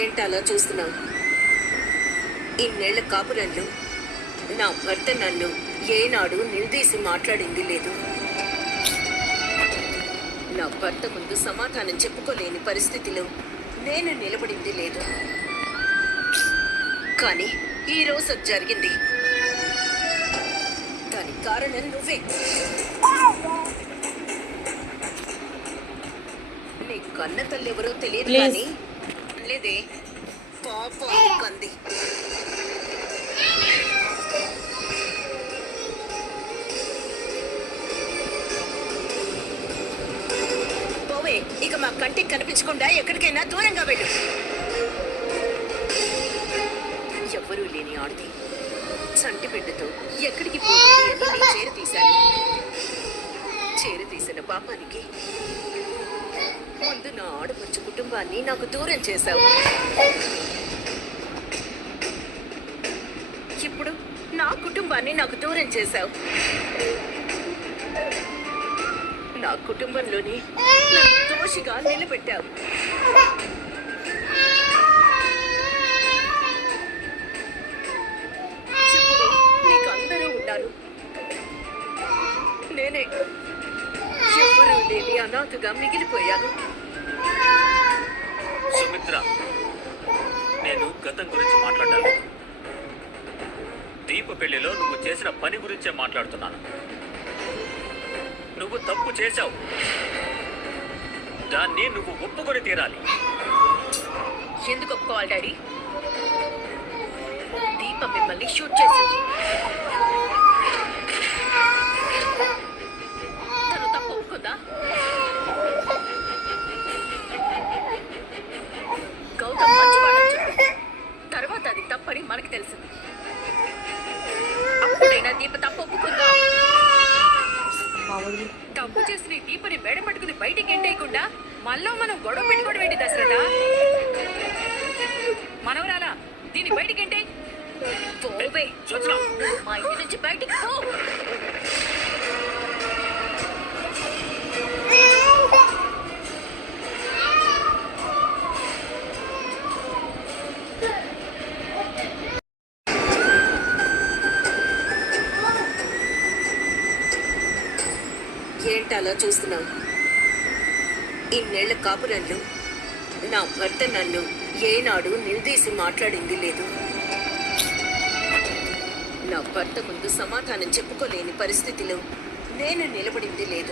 ఏంటలా చూస్తున్నావు? ఇన్నేళ్ల కాపురంలో నా భర్త నన్ను ఏనాడు నిలదీసి మాట్లాడింది లేదు. నా భర్త ముందు సమాధానం చెప్పుకోలేని పరిస్థితిలో నేను నిలబడింది లేదు. కానీ ఈరోజు జరిగింది. దానికి కారణం నువ్వే. నీ కన్న తల్లి ఎవరో తెలియదు కానీ లేదే పాప కంది. పోవే, ఇక మా కంటికి కనిపించకుండా ఎక్కడికైనా దూరంగా వెళ్ళు. ఎవ్వరూ లేని ఆడది చంటి బిడ్డతో ఎక్కడికి పోతుంది అని చేరతీశాను. చేరతీసిన పాపానికి ముందు నా ఆడపడుచు కుటుంబాన్ని నాకు దూరం చేశావు. ఇప్పుడు నా కుటుంబాన్ని నాకు దూరం చేశావు. నా కుటుంబంలోని నన్ను దోషిగా నిలబెట్టావు. ఇప్పుడు నీకు అందరూ ఉన్నారు. నేనే ఎవరూ లేని అనాథగా మిగిలిపోయాను. సుమిత్ర, నేను గతం గురించి మాట్లాడాను. దీప పెళ్లిలో నువ్వు చేసిన పని గురించే మాట్లాడుతున్నాను. నువ్వు తప్పు చేశావు, దాన్ని నువ్వు ఒప్పుకొని తీరాలి. ఎందుకు ఒప్పుకోవాలి డాడీ? దీప మిమ్మల్ని షూట్ చేసింది. తను తప్పు ఒప్పుకుందా? గౌతమ్ మంచివాడని చెప్పి తర్వాత అది తప్పని మనకి తెలిసింది. అప్పుడైనా దీప తప్పు ఒప్పుకుందా? తప్పు చేసిన ఈ దీపని మెడ పట్టుకుని బయటికి ఎంటేయకుండా మళ్ళీ మనం గొడవ పెట్టుకోవడం ఏంటి దశరథ? మనవరాలా, దీన్ని బయటికి ఎంటే. పోవే, మా ఇంటి నుంచి బయటికి పో. ఏంటలా చూస్తున్నావు? ఇన్నేళ్ల కాపురంలో నా భర్త నన్ను ఏనాడు నిలదీసి మాట్లాడింది లేదు. నా భర్త ముందు సమాధానం చెప్పుకోలేని పరిస్థితిలో నేను నిలబడింది లేదు.